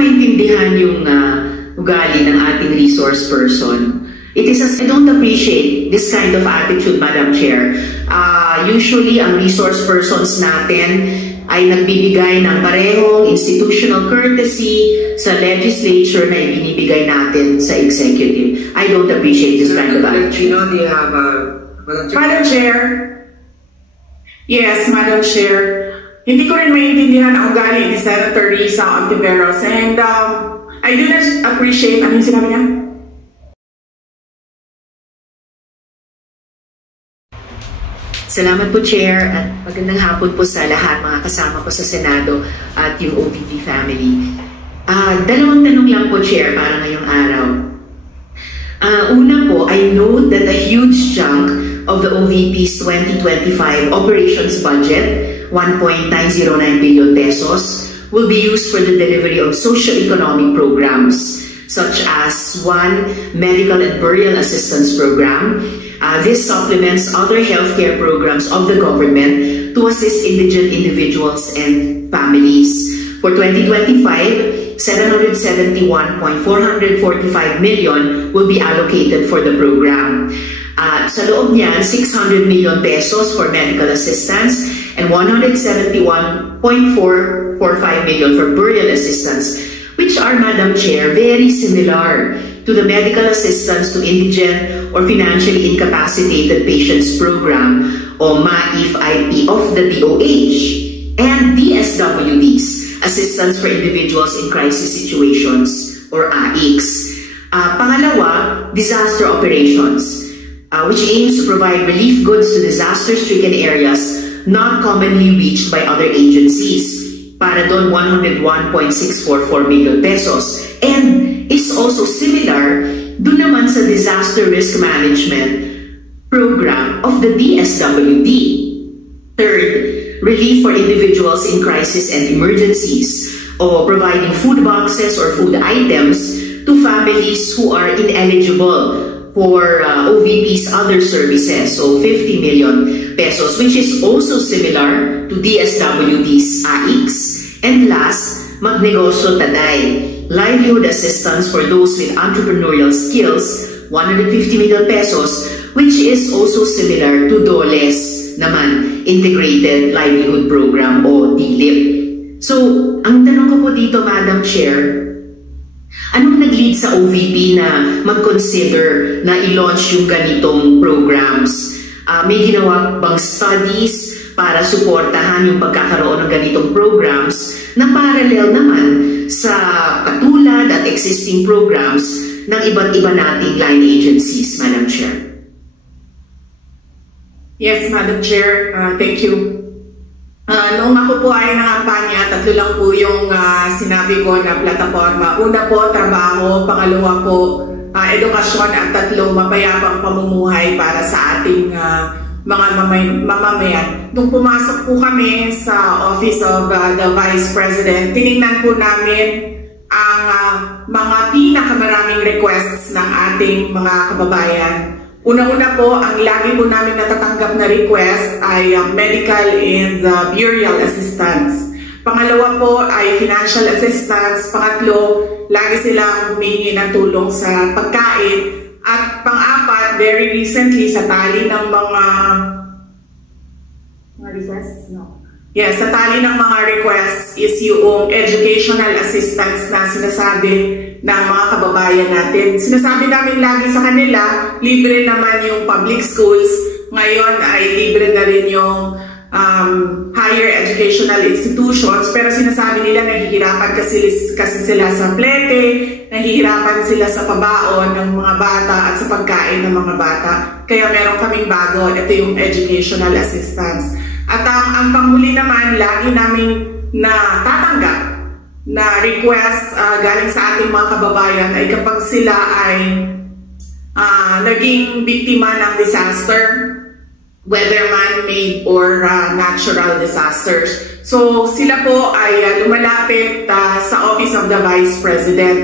maintindihan yung ugali ng ating resource person. I don't appreciate this kind of attitude, Madam Chair. Usually, ang resource persons natin ay nagbibigay ng parehong institutional courtesy sa legislature na ibinibigay natin sa executive. I don't appreciate this kind of attitude. Do you have Madam Chair? Yes, Madam Chair. Hindi ko rin maintindihan ang ugali ni Senator Risa Ontiveros, and I do not appreciate, ano yung sinabi niya? Salamat po, Chair, at magandang hapon po sa lahat, mga kasama ko sa Senado at yung OVP family. Dalawang tanong lang po, Chair, para ngayong araw. Una po, I note that a huge chunk of the OVP's 2025 operations budget, 1.909 billion pesos, will be used for the delivery of socio-economic programs such as one medical and burial assistance program. This supplements other healthcare programs of the government to assist indigent individuals and families. For 2025, 771.445 million will be allocated for the program. Sa loob niyan, 600 million pesos for medical assistance and 171.445 million for burial assistance, which are, Madam Chair, very similar to the medical assistance to indigent or financially incapacitated patients program o MAIF-IP of the DOH and DSWD's Assistance for Individuals in Crisis Situations or AICS. Pangalawa, disaster operations, which aims to provide relief goods to disaster-stricken areas not commonly reached by other agencies. Para doon 101.644 million pesos, and is also similar doon naman sa disaster risk management program of the DSWD. Third, relief for individuals in crisis and emergencies, or providing food boxes or food items to families who are ineligible for OVP's other services, so 50 million pesos, which is also similar to DSWD's AICS. And last, Magnegosyo Taday, livelihood assistance for those with entrepreneurial skills, 150 million pesos, which is also similar to DOLE's naman, Integrated Livelihood Program o DLIP. So, ang tanong ko po dito, Madam Chair, anong nag-lead sa OVP na mag-consider na i-launch yung ganitong programs? May ginawa bang studies para suportahan yung pagkakaroon ng ganitong programs na parallel naman sa katulad at existing programs ng iba't iba nating line agencies, Madam Chair? Yes, Madam Chair. Thank you. Noong ako po ay nangampanya, tatlo lang po yung sinabi ko na plataforma. Una po, trabaho. Pangalawa po, edukasyon. At tatlo, mapayapang pamumuhay para sa ating mga mamamayan. Nung pumasok po kami sa Office of the Vice President, tinignan po namin ang mga pinakamaraming requests ng ating mga kababayan. Una-una po, ang lagi po namin natatanggap na request ay medical and burial assistance. Pangalawa po ay financial assistance. Pangatlo, lagi silang humingi ng tulong sa pagkain. At pang-apat, very recently, sa tali ng mga requests? No. Yes, sa tali ng mga requests is yung educational assistance na sinasabi ng mga kababayan natin. Sinasabi namin lagi sa kanila, libre naman yung public schools. Ngayon ay libre na rin yung higher educational institutions, pero sinasabi nila nahihirapan kasi sila sa plete, nahihirapan sila sa pabaon ng mga bata at sa pagkain ng mga bata. Kaya meron kaming bago, ito yung educational assistance. At ang panghuli naman, lagi namin tatanggap na request galing sa ating mga kababayan ay kapag sila ay naging biktima ng disaster, whether man-made or natural disasters. So sila po ay lumalapit sa Office of the Vice President.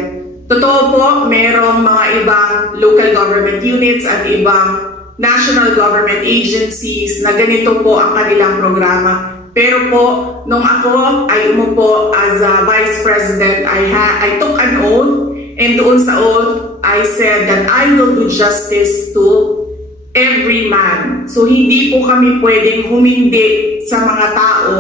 Totoo po, merong mga ibang local government units at ibang national government agencies na ganito po ang kanilang programa. Pero po, nung ako ay umupo as a Vice President, I took an oath, and doon sa oath, I said that I will do justice to every man. So hindi po kami pwedeng humindi sa mga tao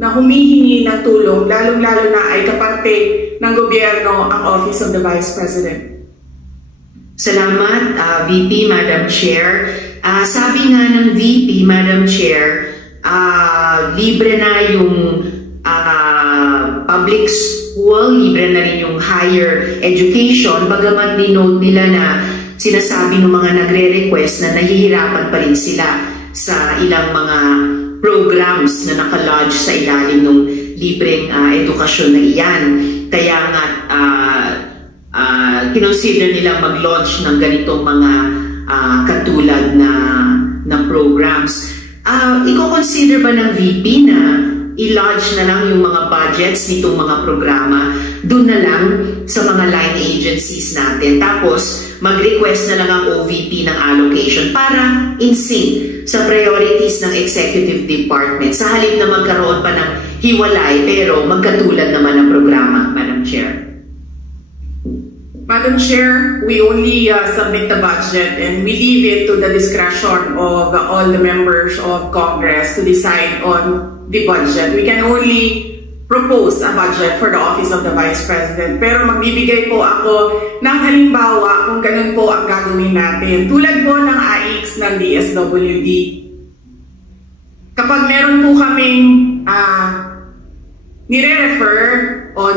na humihingi ng tulong, lalong-lalo na ay kapante ng gobyerno ang Office of the Vice President. Salamat, VP, Madam Chair. Sabi nga ng VP, Madam Chair, libre na yung public school, libre na rin yung higher education, bagamat dinote nila na sinasabi ng mga nagre-request na nahihirapan pa rin sila sa ilang mga programs na nakalodge sa ilalim ng libreng edukasyon na iyan. Kaya nga, kinonsider nila mag-launch ng ganitong mga katulad na programs. Iko-consider ba ng VP na i-lodge na lang yung mga budgets nitong mga programa doon na lang sa mga line agencies natin, tapos mag-request na lang ang OVP ng allocation para in sync sa priorities ng executive department sa halip na magkaroon pa ng hiwalay pero magkatulad naman ng programa, Madam Chair? Madam Chair, we only submit the budget and we leave it to the discretion of all the members of Congress to decide on the budget. We can only propose a budget for the Office of the Vice President. Pero magbibigay po ako ng halimbawa kung ganun po ang gagawin natin. Tulad po ng AIX ng DSWD. Kapag meron po kaming nire-refer o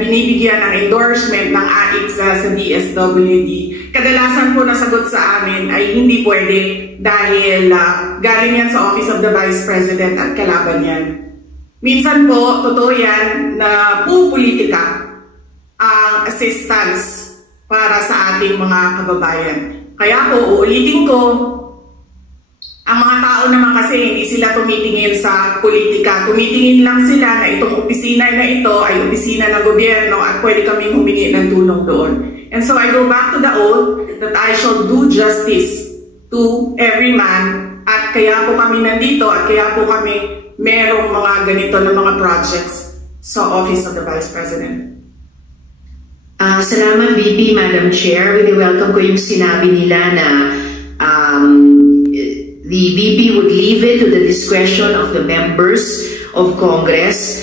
binibigyan ng endorsement ng AIX sa DSWD, kadalasan po nasagot sa amin ay hindi pwede dahil galing yan sa Office of the Vice President at kalaban yan. Minsan po, totoo yan na pupolitika ang assistance para sa ating mga kababayan. Kaya po, uulitin ko, ang mga tao naman kasi hindi sila tumitingin sa politika. Tumitingin lang sila na itong opisina na ito ay opisina ng gobyerno at pwede kaming humingi ng tulong doon. And so I go back to the oath that I shall do justice to every man, at kaya po kami nandito at kaya po kami merong mga ganito na mga projects sa Office of the Vice President. Salamat, VP, Madam Chair. Really welcome ko yung sinabi nila na the VP would leave it to the discretion of the members of Congress.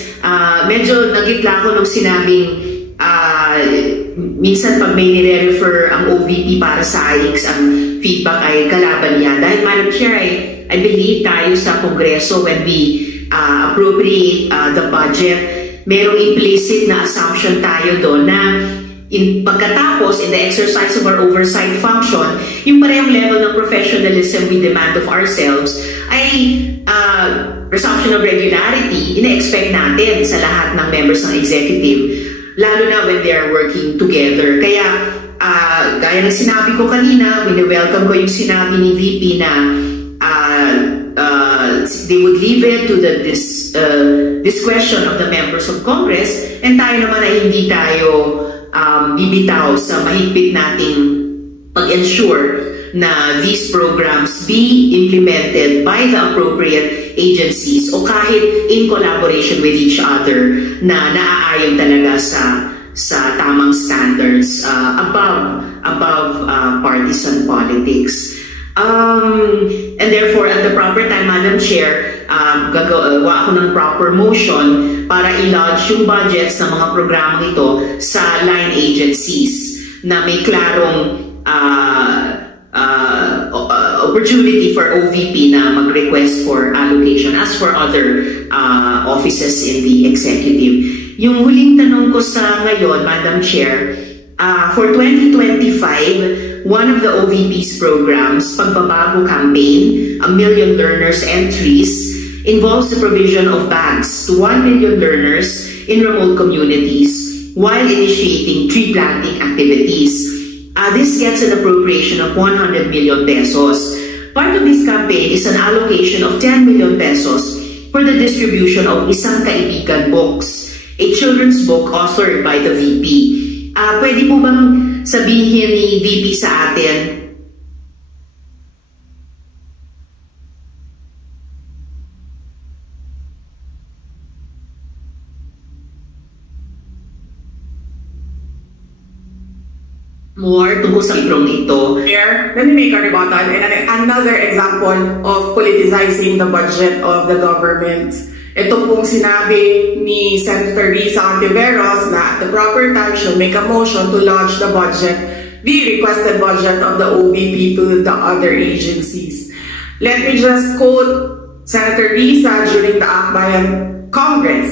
Medyo nagitla ko nung sinabing minsan pag may nire-refer ang OVP para sa AIX, ang feedback ay kalaban yan. Dahil, Madam Chair, I believe tayo sa Kongreso when we appropriate the budget, merong implicit na assumption tayo doon na pagkatapos, in the exercise of our oversight function, yung parehong level ng professionalism we demand of ourselves ay presumption of regularity, ina-expect natin sa lahat ng members ng executive, lalo na when they are working together. Kaya, gaya ng sinabi ko kanina, welcome ko yung sinabi ni VP na they would leave it to the discretion of the members of Congress, and tayo naman ay hindi tayo bibitaw sa mahigpit nating pag-ensure na these programs be implemented by the appropriate agencies o kahit in collaboration with each other na naaayon talaga sa tamang standards above partisan politics. And therefore, at the proper time, Madam Chair, gagawa ako ng proper motion para i-lodge yung budgets ng mga programang ito sa line agencies na may klarong opportunity for OVP na mag-request for allocation as for other offices in the executive. Yung huling tanong ko sa ngayon, Madam Chair, for 2025, one of the OVP's programs, Pagbabago Campaign, 1 Million Learners Entries, involves the provision of bags to 1 million learners in remote communities while initiating tree planting activities. This gets an appropriation of 100 million pesos. Part of this campaign is an allocation of 10 million pesos for the distribution of Isang Kaibigan books, a children's book authored by the VP. Pwede po bang sabihin ni VP sa atin more tungkol sa librong ito. Here, let me make a rebuttal and another example of politicizing the budget of the government. Ito pong sinabi ni Senator Risa Ontiveros na at the proper time should make a motion to launch the budget, the requested budget of the OVP to the other agencies. Let me just quote Senator Risa during the Akbayan Congress.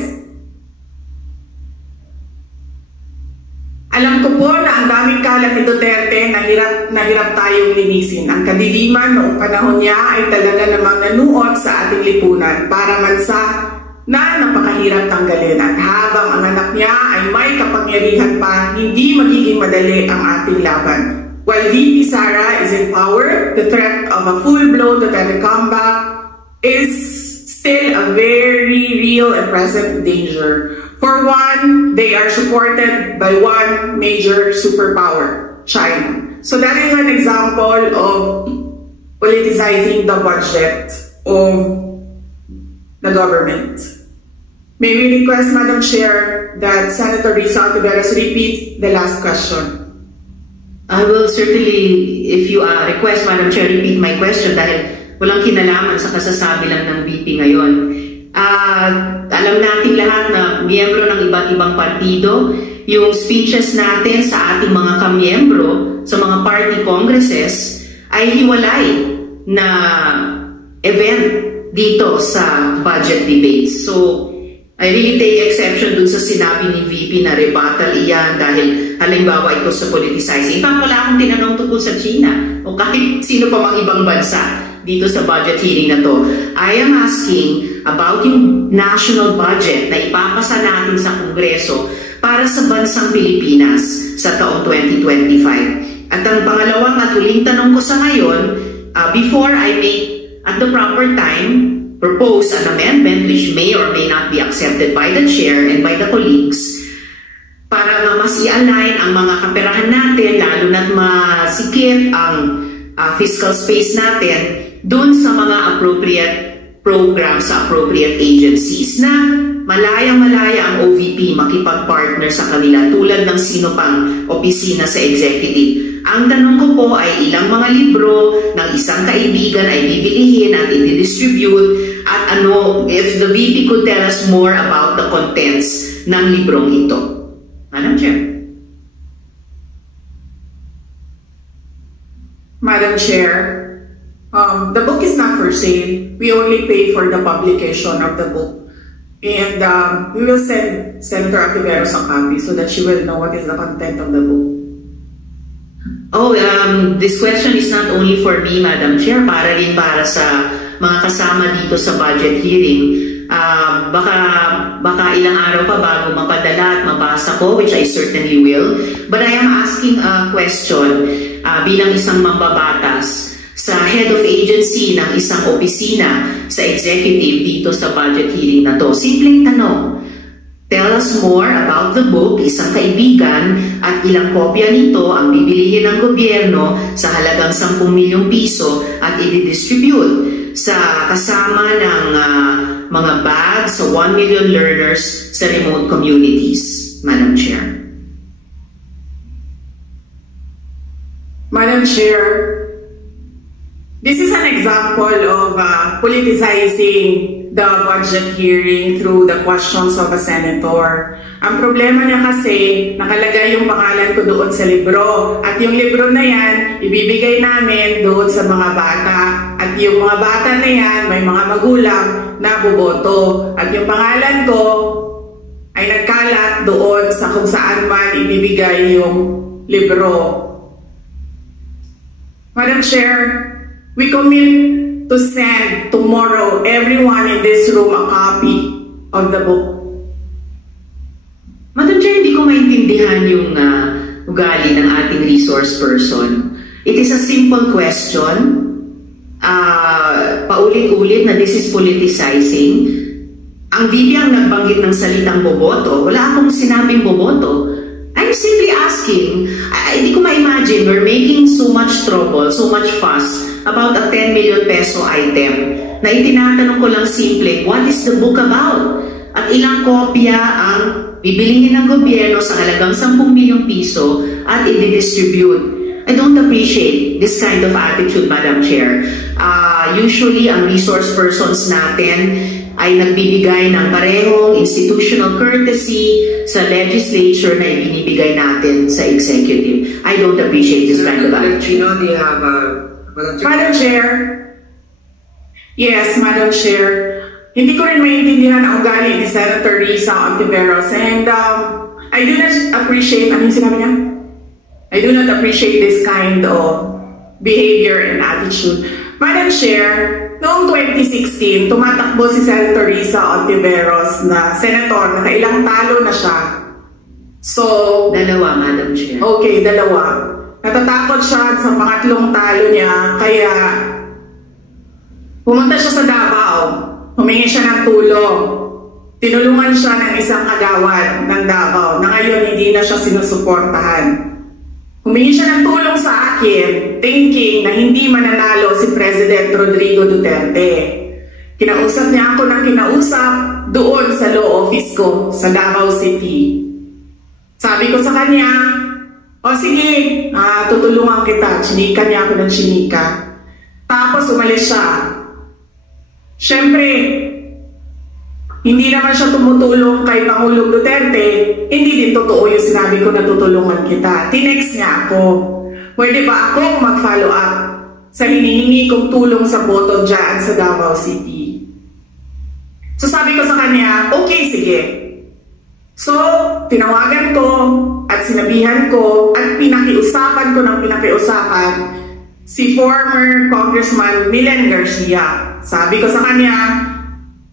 Alam ko po na ang daming kalat ni Duterte na hirap tayong linisin. Ang kadiliman noong panahon niya ay talaga namang nanuot sa ating lipunan para mansa na napakahirap tanggalin. At habang ang anak niya ay may kapangyarihan pa, hindi magiging madali ang ating laban. While VP Sara is in power, the threat of a full-blown Duterte comeback is still a very real and present danger. For one, they are supported by one major superpower, China. So that is an example of politicizing the budget of the government. May we request, Madam Chair, that Senator Risa Ontiveros repeat the last question. I will certainly, if you request, Madam Chair, repeat my question dahil walang kinalaman sa kasasabi lang ng VP ngayon. Alam nating lahat na miyembro ng iba't ibang partido, yung speeches natin sa ating mga kamiyembro sa mga party congresses ay hiwalay na event dito sa budget debates. So, I really take exception dun sa sinabi ni VP na rebuttal iyan dahil halimbawa ito sa politicizing. In fact, wala akong tinanong tungkol sa China o kahit sino pa mang ibang bansa dito sa budget hearing na to. I am asking about yung national budget na ipapasa natin sa Kongreso para sa bansang Pilipinas sa taong 2025. At ang pangalawang at huling tanong ko sa ngayon, before I make at the proper time propose an amendment which may or may not be accepted by the chair and by the colleagues para na mas i-align ang mga kaperahan natin, lalo na't masikip ang fiscal space natin dun sa mga appropriate programs sa appropriate agencies na malaya-malaya ang OVP makipag-partner sa kanila tulad ng sino pang opisina sa executive. Ang tanong ko po ay ilang mga libro ng isang kaibigan ay bibilihin at i-distribute at ano, if the VP could tell us more about the contents ng librong ito. Madam Chair. Madam Chair, the book is not for sale. We only pay for the publication of the book. And we will send Senator Ontiveros a copy so that she will know what is the content of the book. Oh, this question is not only for me, Madam Chair, para rin para sa mga kasama dito sa budget hearing. Baka ilang araw pa bago mapadala at mabasa ko, which I certainly will. But I am asking a question bilang isang mambabatas sa head of agency ng isang opisina sa executive dito sa budget hearing na to. Simpleng tanong, tell us more about the book, isang kaibigan, at ilang kopya nito ang bibilihin ng gobyerno sa halagang 10 milyong piso at i-distribute sa kasama ng mga bags sa 1 million learners sa remote communities, Madam Chair. Madam Chair, this is an example of politicizing the budget hearing through the questions of a senator. Ang problema niya kasi, nakalagay yung pangalan ko doon sa libro. At yung libro na yan, ibibigay namin doon sa mga bata. At yung mga bata na yan, may mga magulang na boboto. At yung pangalan ko ay nagkalat doon sa kung saan man ibibigay yung libro. Madam Chair, we commit to send tomorrow everyone in this room a copy of the book. Madam Chair, hindi ko maintindihan yung ugali ng ating resource person. It is a simple question. Paulit-ulit na this is politicizing. Ang VP ang nagbanggit ng salitang boboto. Wala akong sinabing boboto. I'm simply asking, hindi ko ma-imagine we're making so much trouble, so much fuss about a 10 million peso item na itinatanong ko lang simple, what is the book about? at ilang kopya ang bibilihin ng gobyerno sa halagang 10 milyong piso at i-distribute. I don't appreciate this kind of attitude, Madam Chair. Usually, ang resource persons natin ay nagbibigay ng parehong institutional courtesy sa legislature na ibinibigay natin sa executive. I don't appreciate this kind of attitude. Do you have Madam Chair? Yes, Madam Chair. Hindi ko rin maintindihan ang ugali ni Senator Risa Ontiveros, and I do not appreciate, ano yung sinabi niya? I do not appreciate this kind of behavior and attitude. Madam Chair, noong 2016, tumatakbo si Senator Risa Ontiveros na senator, nakailang talo na siya. So, Dalawa, Madam Chair. okay, dalawa. Natatakot siya sa pangatlong talo niya, kaya pumunta siya sa Davao, humingi siya ng tulong. Tinulungan siya ng isang kagawad ng Davao na ngayon hindi na siya sinusuportahan. Humingi siya ng tulong sa akin, thinking na hindi mananalo si President Rodrigo Duterte. Kinausap niya ako ng kinausap doon sa law office ko sa Davao City. Sabi ko sa kanya, o sige, tutulungan kita. Chinika niya ako ng chinika. Tapos umalis siya. Siyempre, hindi naman siya tumutulong kay Pangulong Duterte. Hindi din totoo yung sinabi ko na tutulungan kita. Tinext niya ako. Pwede ba akong mag-follow up sa hinihingi kong tulong sa boto dyan sa Davao City? So sabi ko sa kanya, okay, sige. So, tinawagan ko at sinabihan ko at pinakiusapan ko ng pinakiusapan si former Congressman Milen Garcia. Sabi ko sa kanya,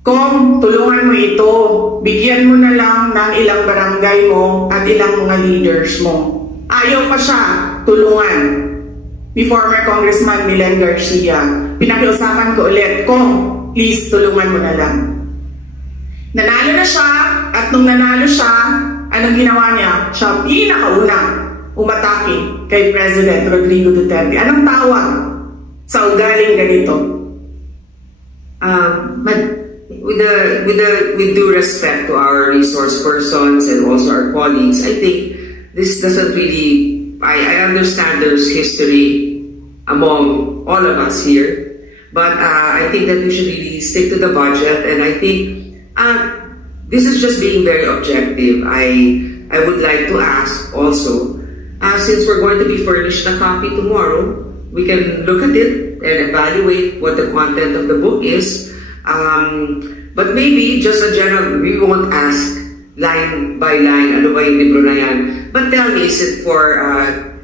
Kung tulungan mo ito, bigyan mo na lang ng ilang barangay mo at ilang mga leaders mo. Ayaw pa siya tulungan ni former Congressman Milen Garcia. Pinakiusapan ko ulit, Kung, please tulungan mo na lang. Nanalo na siya, at nung nanalo siya, anong ginawa niya? Siya pinakaunang umatake kay President Rodrigo Duterte. Anong tawag sa ugaling ganito? With due respect to our resource persons and also our colleagues, I think this doesn't really, I understand there's history among all of us here, but I think that we should really stick to the budget, and I think this is just being very objective. I would like to ask also, since we're going to be furnished a copy tomorrow, we can look at it and evaluate what the content of the book is. But maybe just a general, we won't ask line by line, ano ba yung libro na yan? But tell me, is it for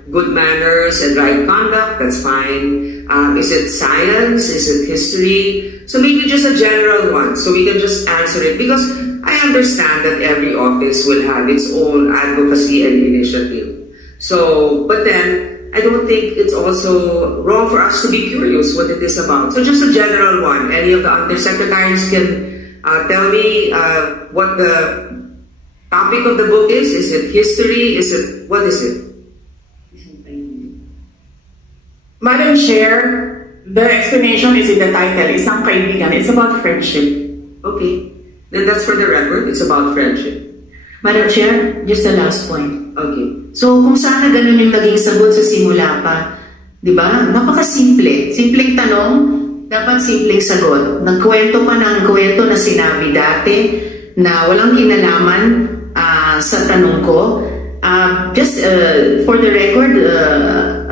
good manners and right conduct? That's fine. Is it science? Is it history? So maybe just a general one, so we can just answer it. Because I understand that every office will have its own advocacy and initiative. So, but then, I don't think it's also wrong for us to be curious what it is about. So just a general one. Any of the undersecretaries can tell me what the topic of the book is. Is it history? Is it, what is it? Madam Chair, the explanation is in the title. Isang kaibigan. It's about friendship. Okay. Then that's for the record. It's about friendship. Madam Chair, just the last point. Okay. So, kung sana ganun yung naging sagot sa simula pa, di ba? Napakasimple. Simpleng tanong, dapat simpleng sagot. Nagkwento pa ng kwento na sinabi dati na walang kinalaman sa tanong ko. Just for the record,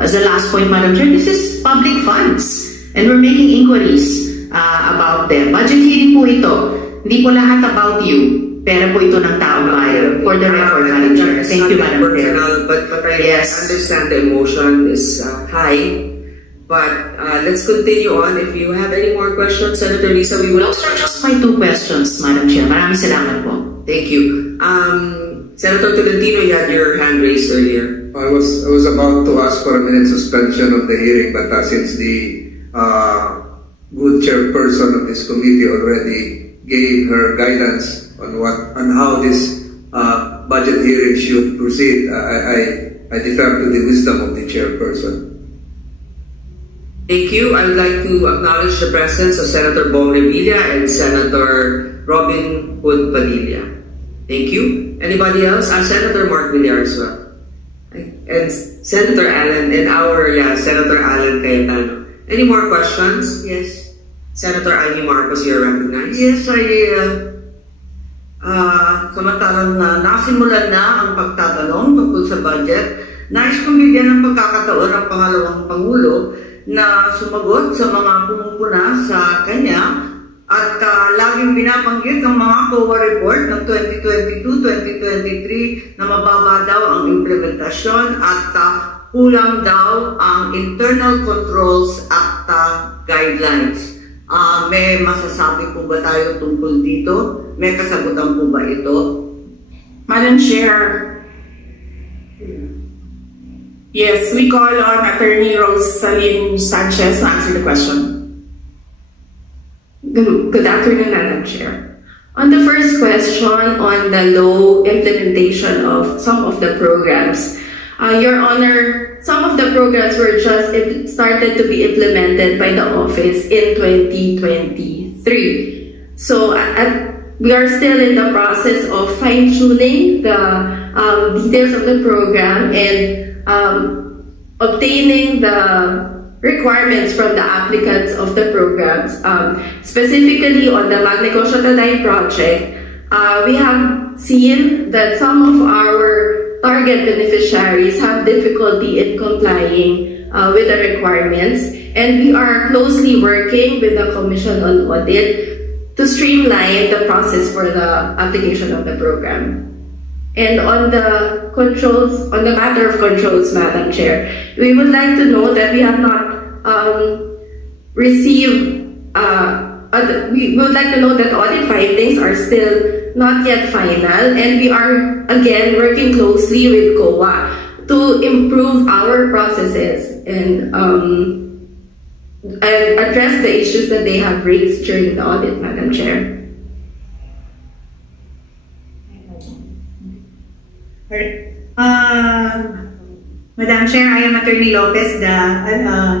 as the last point, Madam Chair, this is public funds. And we're making inquiries about them. Budget hearing po ito. Hindi po lahat about you. Pera po ito ng taong bayan. For the record, Madam Chair. Thank you, Madam Chair. But I understand the emotion is high. But let's continue on. If you have any more questions, Senator Risa, we will... Those are just my 2 questions, Madam Chair. Maraming salamat po. Thank you. Senator Tolentino, you had your hand raised earlier. I was about to ask for a minute suspension of the hearing, but since the good chairperson of this committee already gave her guidance on how this budget hearing should proceed, I defer to the wisdom of the chairperson. Thank you. I would like to acknowledge the presence of Senator Bong Revilla and Senator Robin Hood Padilla. Thank you. Anybody else? Senator Mark Villar as well. And Senator Alan and Senator Alan Cayetano. Any more questions? Yes. Senator Ivy Marcos, you're recognized. Yes, samantalang nasimulan na ang pagtatanong tungkol sa budget, nais kong bigyan ng pagkakataon ang pangalawang Pangulo na sumagot sa mga pumupuna sa kanya at laging binabanggit ng mga COA report ng 2022-2023 na mababa daw ang implementasyon at kulang daw ang Internal Controls Act guidelines. May masasabi po ba tayo tungkol dito? May kasagutan po ba ito? Madam Chair, yes, we call on Attorney Rosaline Sanchez to answer the question. Good afternoon, Madam Chair. On the first question on the low implementation of some of the programs, Your Honor, some of the programs were just started to be implemented by the office in 2023. So we are still in the process of fine-tuning the details of the program and obtaining the requirements from the applicants of the programs. Specifically on the Magnegosyo Taday project, we have seen that some of our target beneficiaries have difficulty in complying with the requirements, and we are closely working with the Commission on Audit to streamline the process for the application of the program. And on the controls, on the matter of controls, Madam Chair, we would like to know that we have not received, we would like to know that audit findings are still not yet final, and we are again working closely with COA to improve our processes and address the issues that they have raised during the audit, Madam Chair. Madam Chair, I am Attorney Lopez, the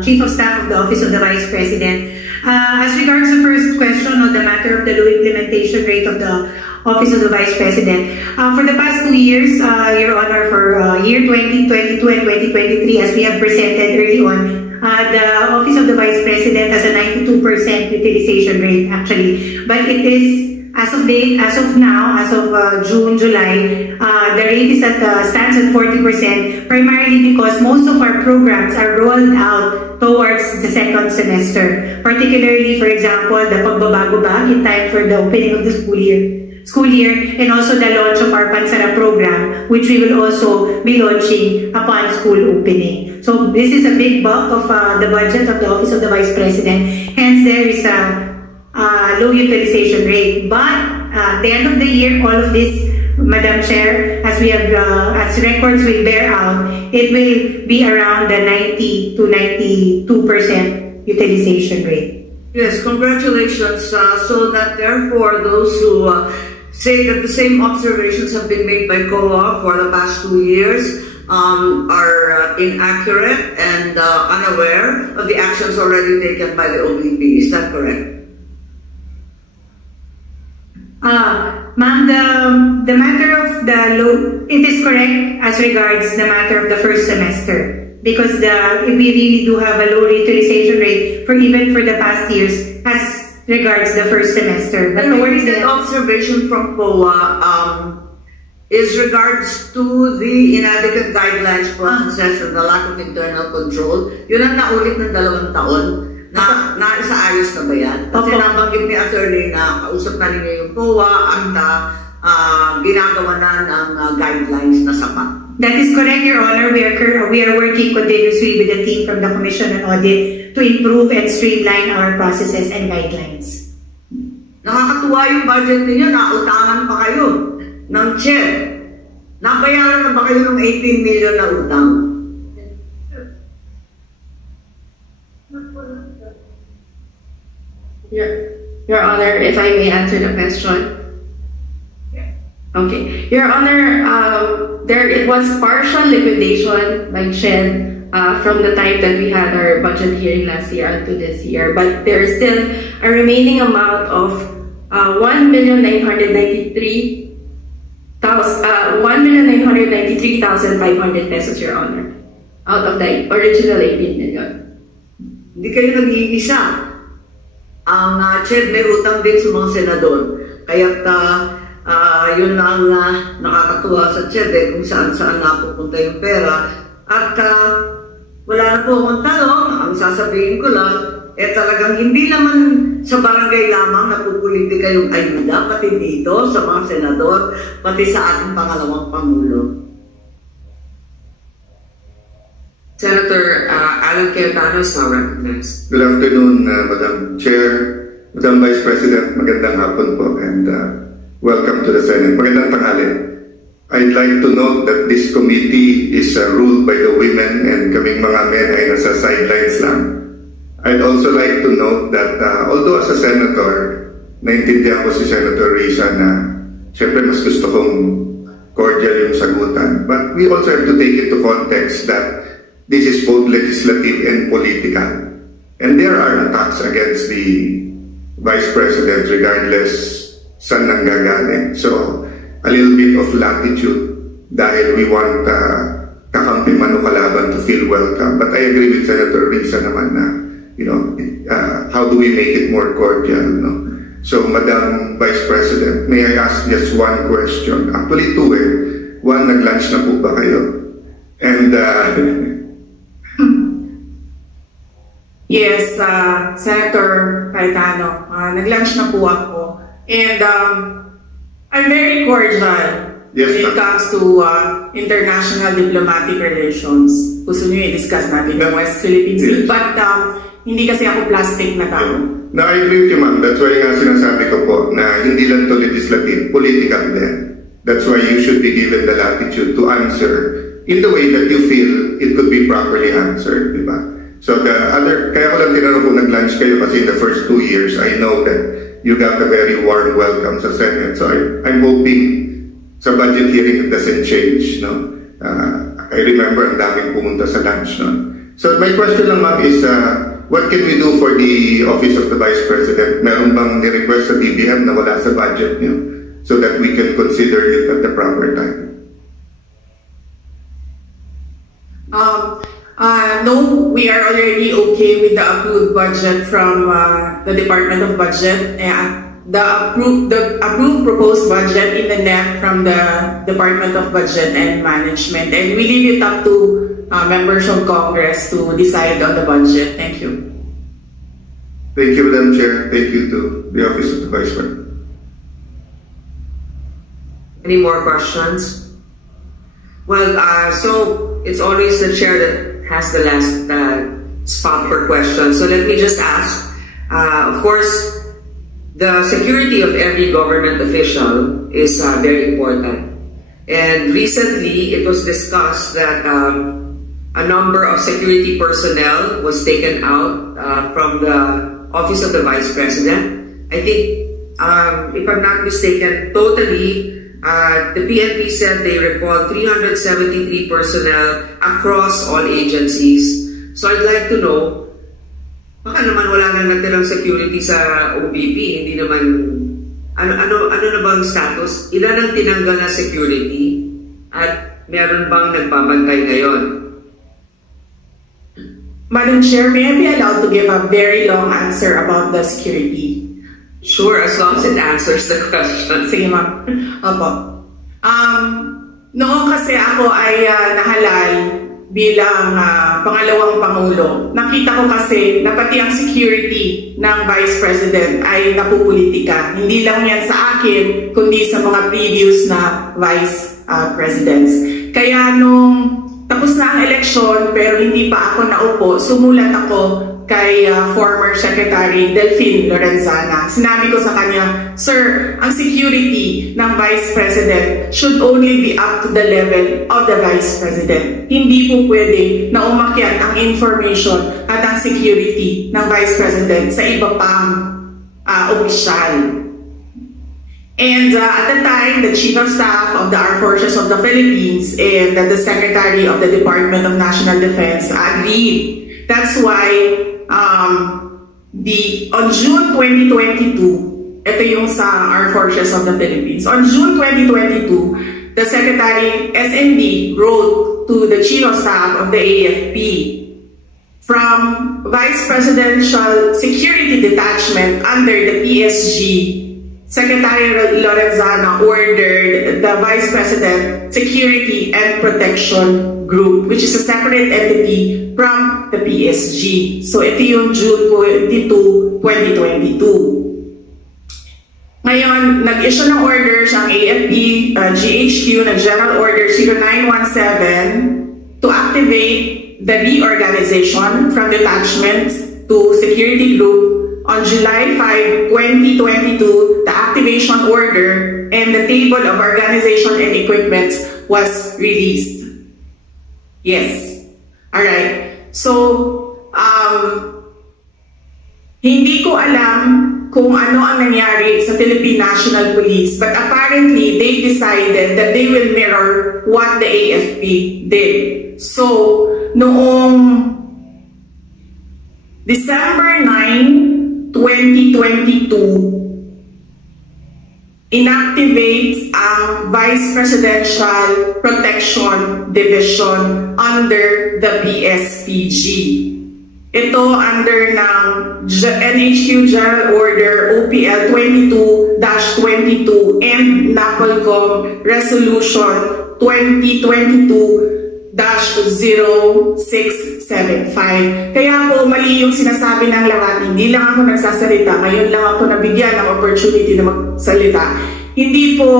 Chief of Staff of the Office of the Vice President. As regards the first question on the matter of the low implementation rate of the Office of the Vice President, for the past 2 years, Your Honor, for year 2022 and 2023, as we have presented early on, the Office of the Vice President has a 92% utilization rate actually, but it is as of now, as of June, July, the rate is stands at 40%, primarily because most of our programs are rolled out towards the second semester. Particularly, for example, the pagbabago ba in time for the opening of the school year, and also the launch of our Pansara program, which we will also be launching upon school opening. So this is a big bulk of the budget of the Office of the Vice President. Hence, there is a low utilization rate, but at the end of the year, all of this, Madam Chair, as we have, as records will bear out, it will be around the 90 to 92% utilization rate. Yes, congratulations. So that therefore, those who say that the same observations have been made by COA for the past 2 years are inaccurate and unaware of the actions already taken by the OVP. Is that correct? Ma'am, the matter of the low, it is correct as regards the matter of the first semester, because we really do have a low utilization rate even for the past years as regards the first semester. But towards the observation from COA is regards to the inadequate guidelines processes and the lack of internal control. Yun ang naulit ng 2 taon. Na isaayos na ba yan? Kasi nabanggit ni Attorney na kausap na rin yung COA at ginagawa na ng guidelines na sapat. That is correct, Your Honor. We are working continuously with the team from the Commission on Audit to improve and streamline our processes and guidelines. Nakakatuwa yung budget ninyo, nautangan pa kayo ng check. Nabayaran na ba kayo ng 18 million na utang? Your Honor, if I may answer the question. Okay. Your Honor, it was partial liquidation by SHED from the time that we had our budget hearing last year until this year, but there is still a remaining amount of 1,993,500 pesos, Your Honor, out of the original 18 million. Hindi kayo nag-iisa. Ang Chair may utang din sa mga senador. Kaya yun ang nakakatuwa sa Chair kung saan-saan napupunta yung pera. At wala na po akong tanong. Ang sasabihin ko lang, talagang hindi naman sa barangay lamang napupulitika yung ayuda, pati dito sa mga senador, pati sa ating pangalawang Pangulo. Senator Alan Cayetano is now recognized. Good afternoon, Madam Chair, Madam Vice President, magandang hapon po, and welcome to the Senate. Magandang tanghali. I'd like to note that this committee is ruled by the women and kaming mga men ay nasa sidelines lang. I'd also like to note that although as a senator, naintindihan ko si Senator Risa na siyempre mas gusto kong cordial yung sagutan. But we also have to take into context that this is both legislative and political. And there are attacks against the Vice President regardless saan nanggagaling. So, a little bit of latitude dahil we want kakampi man o kalaban to feel welcome. But I agree with Senator Risa naman na, how do we make it more cordial, no? So, Madam Vice President, may I ask just one question? Actually, two One, nag-lunch na po ba kayo? And, Yes, Senator Cayetano, nag-lunch na po ako. And I'm very cordial when it comes to international diplomatic relations. Gusto nyo i-discuss natin yung West Philippine Sea. But hindi kasi ako plastic na tao. No, I agree with you, ma'am. That's why nga sinasabi ko po na hindi lang to legislative, political din. That's why you should be given the latitude to answer in the way that you feel it could be properly answered, di ba? So kaya ko lang tinanong kung nag-lunch kayo kasi in the first 2 years, I know that you got a very warm welcome sa Senate. So I'm hoping sa budget hearing it doesn't change, no? I remember ang daming pumunta sa lunch, no? So my question lang, ma'am, is what can we do for the Office of the Vice President? Meron bang ni-request sa DBM na wala sa budget niyo so that we can consider it at the proper time? No, we are already okay with the approved budget from the Department of Budget and the approved proposed budget in the NEP from the Department of Budget and Management, and we leave it up to members of Congress to decide on the budget. Thank you. Thank you, Madam Chair. Thank you to the Office of the Vice President. Any more questions? Well, so it's always the chair that has the last spot for questions. So let me just ask, of course, the security of every government official is very important. And recently, it was discussed that a number of security personnel was taken out from the Office of the Vice President. I think, if I'm not mistaken, totally, the PNP said they recalled 373 personnel across all agencies. So I'd like to know, baka naman wala nang natirang security sa OVP, hindi naman, ano na bang status? Ilan ang tinanggal na security? At meron bang nagbabantay ngayon? Madam Chair, may I be allowed to give a very long answer about the security? Sure, as long as it answers the question. Sige, ma'am. Opo. Noong kasi ako ay nahalal bilang pangalawang Pangulo, nakita ko kasi na pati ang security ng Vice President ay napupolitika. Hindi lang yan sa akin, kundi sa mga previous na Vice Presidents. Kaya nung tapos na ang eleksyon pero hindi pa ako naupo, sumulat ako kay former Secretary Delphine Lorenzana. Sinabi ko sa kanya, Sir, ang security ng Vice President should only be up to the level of the Vice President. Hindi po pwede na umakyat ang information at ang security ng Vice President sa iba pang opisyal. And at the time, the Chief of Staff of the Armed Forces of the Philippines and the Secretary of the Department of National Defense agreed. That's why on June 2022, ito yung sa Armed Forces of the Philippines. On June 2022, the Secretary SND wrote to the Chief of Staff of the AFP from Vice Presidential Security Detachment under the PSG. Secretary Lorenzana ordered the Vice President Security and Protection Group, which is a separate entity from the PSG. So ito yung June 22, 2022. Ngayon, nag-issue ng orders ang AFP, GHQ, ng General Order 0917 to activate the reorganization from detachment to security group. On July 5, 2022, the activation order and the table of organization and equipment was released. Yes. Alright. So, hindi ko alam kung ano ang nangyari sa Philippine National Police, but apparently they decided that they will mirror what the AFP did. So, noong December 9, 2022, inactivate ang Vice Presidential Protection Division under the PSPG. Ito under ng NHQ General Order OPL 22-22 and NAPOLCOM Resolution 2022-0675. Kaya po mali yung sinasabi ng lahat. Hindi lang ako nagsasalita. Ngayon lang ako nabigyan ng opportunity na magsalita. Hindi po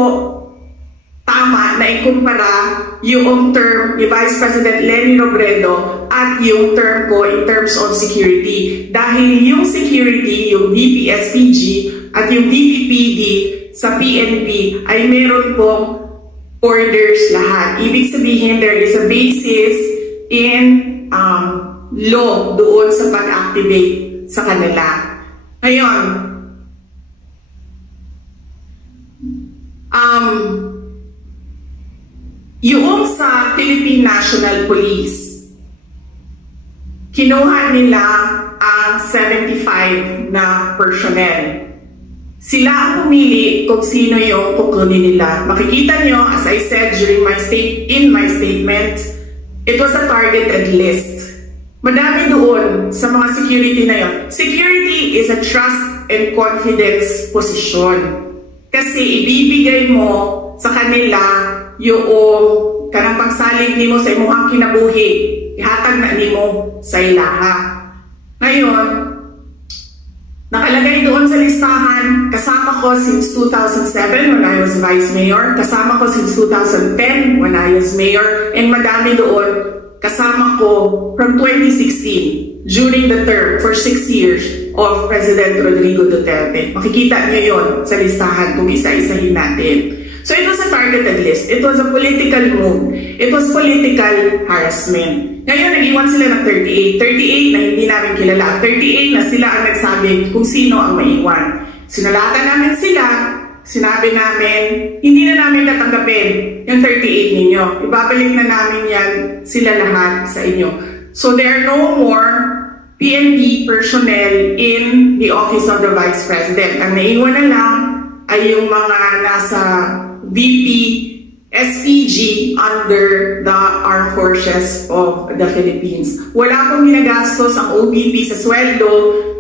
tama na ikumpara yung term ni Vice President Leni Robredo at yung term ko in terms of security. Dahil yung security, yung DPSPG at yung DPPD sa PNP ay meron pong orders lahat. Ibig sabihin, there is a basis in law doon sa pag-activate sa kanila. Ngayon, yung sa Philippine National Police, kinuha nila ang 75 na personnel. Sila ang pumili kung sino yung kukunin nila. Makikita nyo, as I said during my statement, it was a targeted list. Madami doon sa mga security na yun. Security is a trust and confidence position. Kasi ibibigay mo sa kanila yung kanang pagsalig nimo sa imuhang kinabuhi. Ihatag na nimo sa ilaha. Ngayon, nakalagay doon sa listahan, kasama ko since 2007 when I was Vice Mayor, kasama ko since 2010 when I was Mayor, and madami doon kasama ko from 2016 during the term for 6 years of President Rodrigo Duterte. Makikita niyo yon sa listahan kung isa-isahin natin. So it was a targeted list. It was a political move. It was political harassment. Ngayon, nag-iwan sila ng 38. 38 na hindi namin kilala. 38 na sila ang nagsabi kung sino ang maiwan. Sinulatan namin sila. Sinabi namin, hindi na namin tatanggapin yung 38 ninyo. Ibabalik na namin yan sila lahat sa inyo. So there are no more PNP personnel in the Office of the Vice President. Ang naiwan na lang ay yung mga nasa VP SPG under the Armed Forces of the Philippines. Wala pong ginagastos ang OVP sa sweldo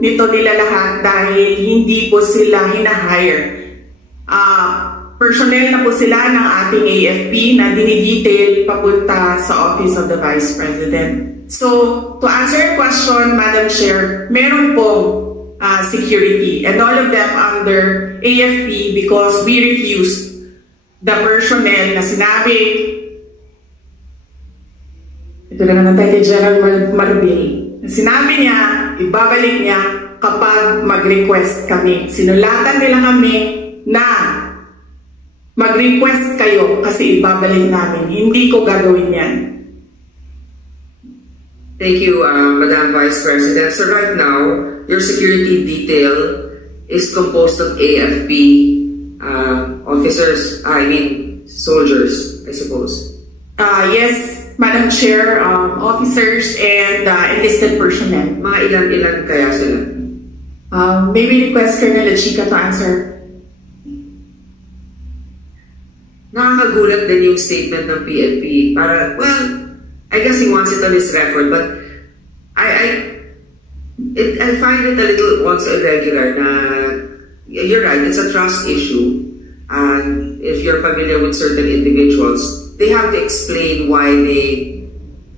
nito nila lahat dahil hindi po sila hinahire. Personnel na po sila ng ating AFP na dinidetail papunta sa Office of the Vice President. So, to answer your question, Madam Chair, meron pong security and all of them under AFP because we refused the personnel na sinabi, ito na naman tayo kay General Marbil, sinabi niya, ibabalik niya kapag mag-request kami. Sinulatan nila kami na mag-request kayo kasi ibabalik namin. Hindi ko gagawin yan. Thank you, Madam Vice President. So right now, your security detail is composed of AFP officers, soldiers, I suppose. Yes, Madam Chair, officers and enlisted personnel. Mga ilan kaya sila? Maybe request Colonel Chica to answer. nakakagulat din yung statement ng PNP. Para, well, I guess he wants it on his record, but I find it a little also irregular na, you're right, it's a trust issue. And if you're familiar with certain individuals, they have to explain why they,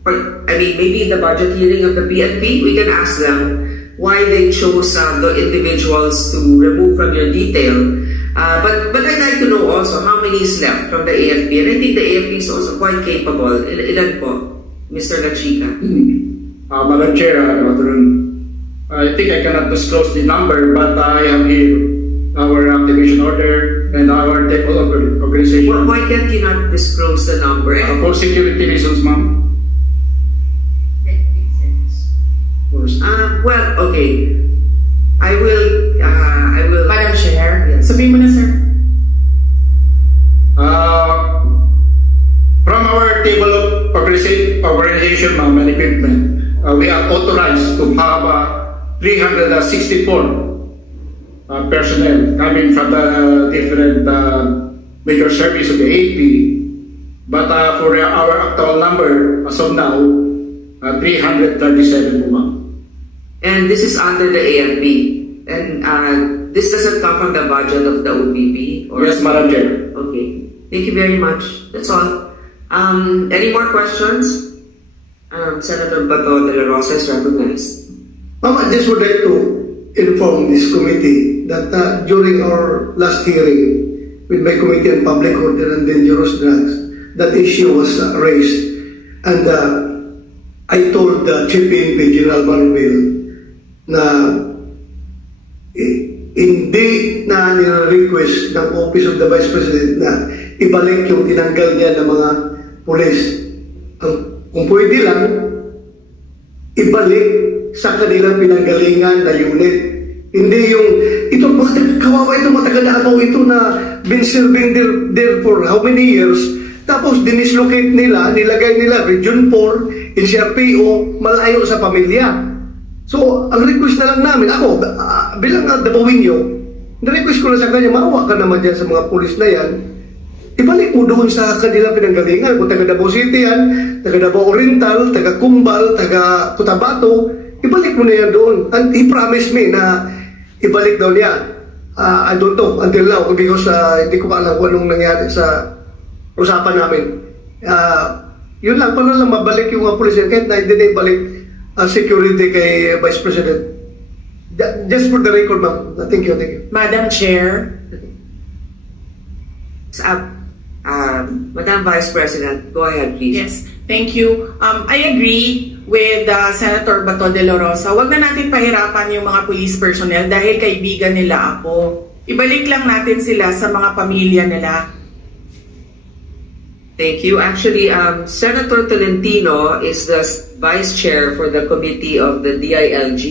or, I mean, maybe in the budget hearing of the PNP, we can ask them why they chose the individuals to remove from your detail. But I'd like to know also how many is left from the AFP. And I think the AFP is also quite capable. Ilan po, Mr. Lachica? Madam Chair, I think I cannot disclose the number, but I have here our activation order and our table of organization. Well, why can't you not disclose the number? For security reasons, ma'am. Well, okay. I will. Madam Chair, yes. sabihin mo na, sir. From our table of organization, ma'am, and equipment, we are authorized to have 364 personnel coming from the different major service of the AP. But for our actual number, as of now, 337 po, ma'am. And this is under the AFP. And this doesn't come from the budget of the OVP? Or Yes, Madam Chair. Okay. Thank you very much. That's all. Any more questions? Senator Bato de la Rosa is recognized. Ma'am, I just would like to inform this committee that during our last hearing with my Committee on Public Order and Dangerous Drugs, that issue was raised. And I told the Chief PNP, General Marvel, na hindi na nire-request ng Office of the Vice President na ibalik yung tinanggal niya ng mga pulis. Kung pwede lang, ibalik sa kanilang pinanggalingan na unit. Hindi yung, ito, kawawa ito, mataga-daabaw ito na been serving there for how many years, tapos dinislocate nila, nilagay nila Region 4, NCRPO, malayo sa pamilya. So, ang request na lang namin, ako, bilang Dabawenyo, na-request ko na sa kanya, maawa ka naman dyan sa mga pulis na yan, ibalik mo doon sa kanilang pinanggalingan. Kung taga Davao City yan, taga Davao Oriental, taga Kumbal, taga Cotabato, ibalik mo na yan doon. And he promised me na ibalik daw niya. I don't know until now because hindi ko pa alam kung anong nangyari sa usapan namin. Yun lang, para lang mabalik yung mga pulis yan, kahit na hindi na ibalik security kay Vice President. Just for the record, ma'am. Thank you, thank you. Madam Chair. Madam Vice President, go ahead, please. Yes, thank you. I agree with Senator Bato de la Rosa. Huwag na natin pahirapan yung mga police personnel dahil kaibigan nila ako. Ibalik lang natin sila sa mga pamilya nila. Thank you. Actually, Senator Tolentino is the Vice Chair for the Committee of the DILG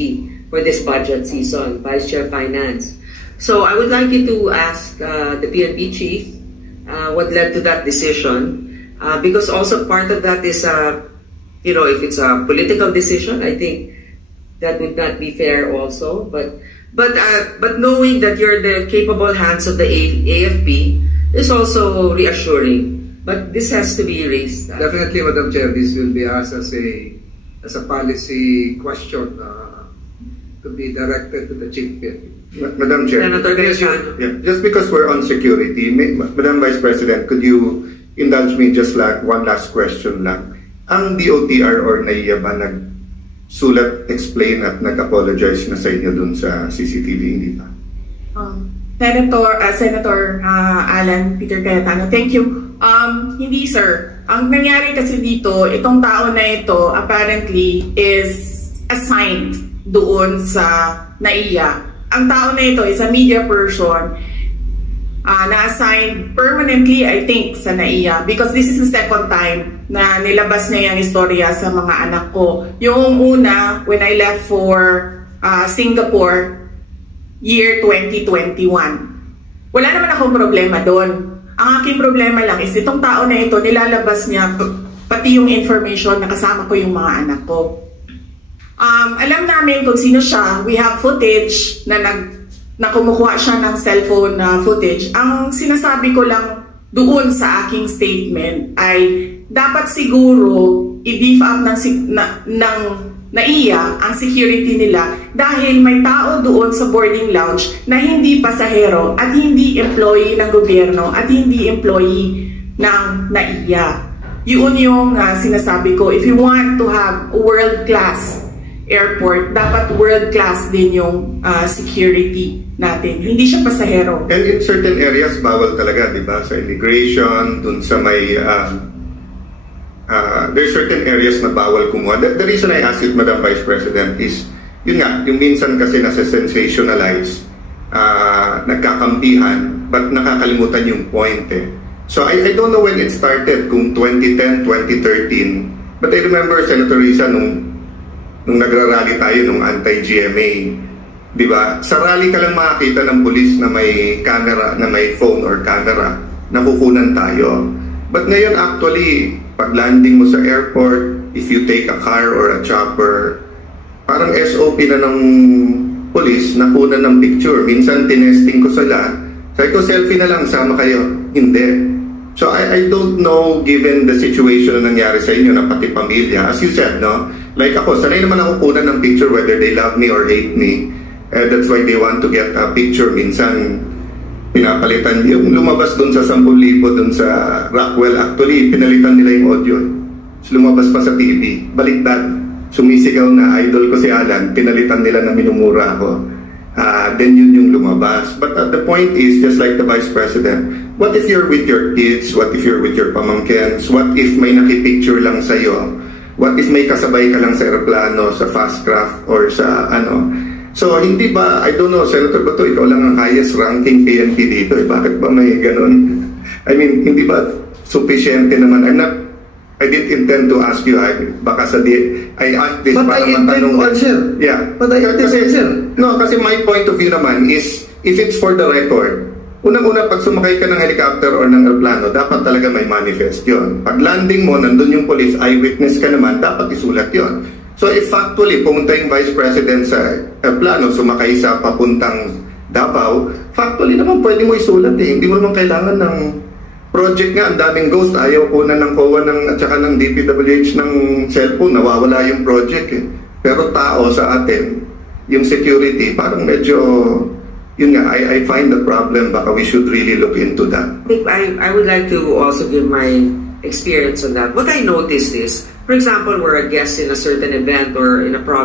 for this budget season, Vice Chair Finance. So I would like you to ask the PNP Chief what led to that decision, because also part of that is, if it's a political decision, I think that would not be fair also. But knowing that you're the capable hands of the AFP is also reassuring. But this has to be raised. Definitely, Madam Chair, this will be asked as a policy question to be directed to the Chief PNP. Madam Chair, just because we're on security, Madam Vice President, could you indulge me just like one last question lang? Ang DOTR or NAIA ba nagsulat, explain at nag-apologize na sa inyo dun sa CCTV, hindi pa? Senator Alan Peter Cayetano, thank you. Hindi, sir. Ang nangyari kasi dito, itong tao na ito apparently is assigned doon sa NAIA. Ang tao na ito is a media person na-assigned permanently, I think, sa NAIA because this is the second time na nilabas niya yung istorya sa mga anak ko. Yung una, when I left for Singapore, year 2021. Wala naman akong problema doon. Ang aking problema lang is itong tao na ito, nilalabas niya pati yung information na kasama ko yung mga anak ko. Alam namin kung sino siya. We have footage na kumukuha siya ng cellphone footage. Ang sinasabi ko lang doon sa aking statement ay dapat siguro i-beef up ng NAIA ang security nila dahil may tao doon sa boarding lounge na hindi pasahero at hindi employee ng gobyerno at hindi employee ng NAIA. Yun yung sinasabi ko, if you want to have a world-class airport, dapat world-class din yung security natin. Hindi siya pasahero. And in certain areas, bawal talaga, di ba? Sa immigration, dun sa may... there's certain areas na bawal kumuha. The reason I asked it, Madam Vice President, is yun nga, yung minsan kasi nasa-sensationalize, nagkakampihan, but nakakalimutan yung point eh. So I don't know when it started, kung 2010, 2013, but I remember, Senator Risa, nung nagra-rally tayo, nung anti-GMA, di ba? Sa rally ka lang makakita ng pulis na may camera, na may phone or camera, nakukunan tayo. But ngayon actually, pag landing mo sa airport, if you take a car or a chopper, parang SOP na ng police, nakunan ng picture. Minsan tinesting ko sila, sabi ko, selfie na lang, sama kayo. Hindi. So I don't know, given the situation na nangyari sa inyo na pati pamilya, as you said, no? Like ako, sanay naman ako kunan ng picture whether they love me or hate me. That's why they want to get a picture. Minsan, pinapalitan yung lumabas doon sa 10,000 doon sa Rockwell, actually pinalitan nila yung audio, so, lumabas pa sa TV, baliktad, sumisigaw na idol ko si Alan, pinalitan nila na minumura ako, then yun yung lumabas. But the point is, just like the Vice President, what if you're with your kids, what if you're with your pamangkins, what if may nakipicture lang sa'yo, what if may kasabay ka lang sa aeroplano, sa fast craft or sa ano. So, hindi ba, I don't know, Senator Bato, ikaw lang ang highest ranking PNP dito. Bakit ba may ganun? I mean, hindi ba sufficiente naman? I didn't intend to ask you, baka I asked this but para I intend to answer. Yeah. But I intend to answer. No, kasi my point of view naman is, if it's for the record, unang-una, pag sumakay ka ng helicopter or ng aeroplano, dapat talaga may manifest yun. Pag landing mo, nandun yung police, eyewitness ka naman, dapat isulat yun. So if factually, pumunta yung Vice President sa aeroplano, sumakay sa papuntang Davao, factually naman pwede mo isulat eh. Hindi mo naman kailangan ng project nga. Ang daming ghost, ayaw po na ng COA at saka ng DPWH ng cellphone, nawawala yung project eh. Pero tao sa atin, yung security, parang medyo, yun nga, I find the problem, baka we should really look into that. I would like to also give my experience on that. What I noticed is, for example, we're a guest in a certain event or in a province.